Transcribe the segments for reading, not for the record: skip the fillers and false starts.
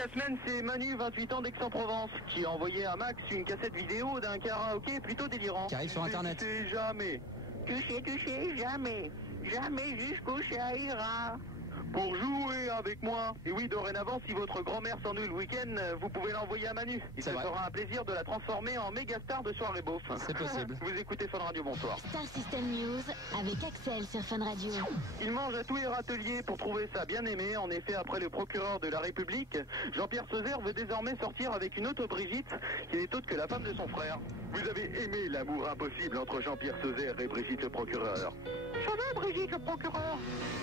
de la semaine, c'est Manu, 28 ans d'Aix-en-Provence, qui a envoyé à Max une cassette vidéo d'un karaoké plutôt délirant. Qui arrive sur Internet. Touché jamais. Touché, jamais. Jamais jusqu'où ça ira. Pour jouer avec moi. Et oui, dorénavant, si votre grand-mère s'ennuie le week-end, vous pouvez l'envoyer à Manu. Il se fera un plaisir de la transformer en méga star de soirée beauf. C'est possible. Vous écoutez Fun Radio, bonsoir. Star System News avec Axel sur Fun Radio. Il mange à tous les râteliers pour trouver sa bien-aimée. En effet, après le procureur de la République, Jean-Pierre Sauzet veut désormais sortir avec une autre Brigitte, qui n'est autre que la femme de son frère. Vous avez aimé l'amour impossible entre Jean-Pierre Sauzet et Brigitte le procureur. Ça va, Brigitte le procureur?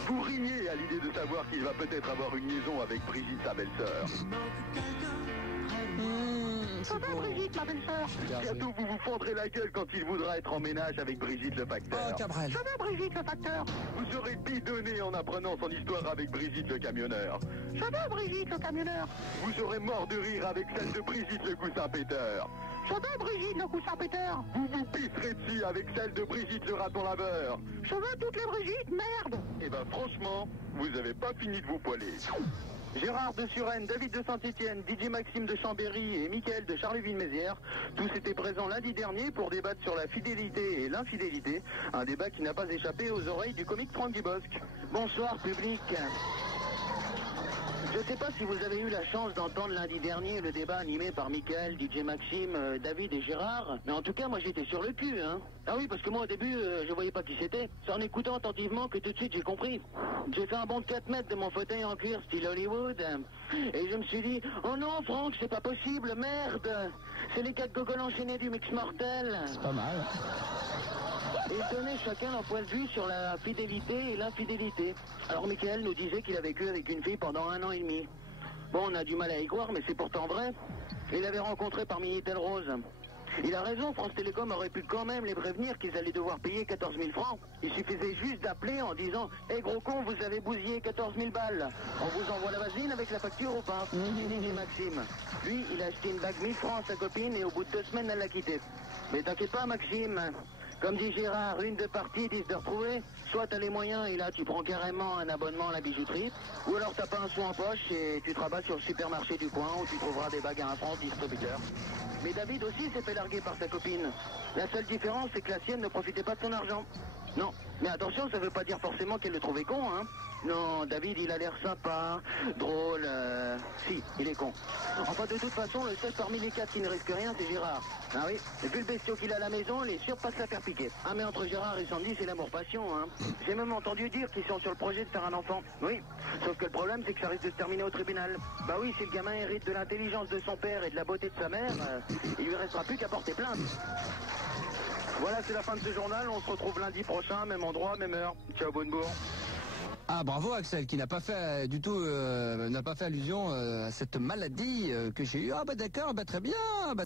Vous riez à l'idée de savoir qu'il va peut-être avoir une liaison avec Brigitte, sa belle-sœur. Ça va, Brigitte, ma belle-sœur? Bientôt, vous vous fendrez la gueule quand il voudra être en ménage avec Brigitte le facteur. Oh, Cabrel. Ça va, Brigitte le facteur? Vous serez bidonné en apprenant son histoire avec Brigitte le camionneur. Ça va, Brigitte le camionneur? Vous serez mort de rire avec celle de Brigitte le coussin péteur. Ça va, Brigitte le coussin péteur? Vous vous pisserez dessus avec celle de Brigitte le raton laveur. Ça va, toutes les Brigitte, merde? Eh ben, franchement, vous avez pas fini de vous poiler. Gérard de Suresnes, David de Saint-Étienne, DJ Maxime de Chambéry et Mickaël de Charleville-Mézières, tous étaient présents lundi dernier pour débattre sur la fidélité et l'infidélité, un débat qui n'a pas échappé aux oreilles du comique Franck Dubosc. Bonsoir public. Je ne sais pas si vous avez eu la chance d'entendre lundi dernier le débat animé par Mickaël, DJ Maxime, David et Gérard, mais en tout cas moi j'étais sur le cul, hein. Ah oui, parce que moi au début je voyais pas qui c'était. C'est en écoutant attentivement que tout de suite j'ai compris. J'ai fait un bond de 4 mètres de mon fauteuil en cuir style Hollywood et je me suis dit, oh non Franck, c'est pas possible, merde. C'est les 4 gogoles enchaînés du mix mortel. C'est pas mal. Et donner chacun leur point de vue sur la fidélité et l'infidélité. Alors Mickaël nous disait qu'il a vécu avec une fille pendant 1 an et demi. Bon, on a du mal à y croire, mais c'est pourtant vrai. Il l'avait rencontré par Minitel Rose. Il a raison, France Télécom aurait pu quand même les prévenir qu'ils allaient devoir payer 14 000 francs. Il suffisait juste d'appeler en disant « Eh gros con, vous avez bousillé 14 000 balles. On vous envoie la vaseline avec la facture ou pas ?» dit Maxime. Lui, il a acheté une bague 1000 francs à sa copine et au bout de 2 semaines, elle l'a quitté. Mais t'inquiète pas Maxime. Comme dit Gérard, une de partie, 10 de retrouver. Soit t'as les moyens et là tu prends carrément un abonnement à la bijouterie, ou alors t'as pas un sou en poche et tu te rabats sur le supermarché du coin où tu trouveras des bagues à 1 franc distributeur. Mais David aussi s'est fait larguer par sa copine. La seule différence, c'est que la sienne ne profitait pas de son argent. Non, mais attention, ça veut pas dire forcément qu'elle le trouvait con, hein. Non, David, il a l'air sympa, drôle, si, il est con. Enfin, de toute façon, le seul parmi les 4 qui ne risque rien, c'est Gérard. Ah oui, et vu le bestiau qu'il a à la maison, il est sûr pas de se la faire piquer. Ah, mais entre Gérard et Sandy, c'est l'amour-passion, hein. J'ai même entendu dire qu'ils sont sur le projet de faire un enfant. Oui, sauf que le problème, c'est que ça risque de se terminer au tribunal. Bah oui, si le gamin hérite de l'intelligence de son père et de la beauté de sa mère, il lui restera plus qu'à porter plainte. Voilà, c'est la fin de ce journal. On se retrouve lundi prochain, même endroit, même heure. Ciao, Bonnebourg. Ah bravo Axel qui n'a pas fait du tout n'a pas fait allusion à cette maladie que j'ai eue. Ah bah d'accord, bah très bien. Bah...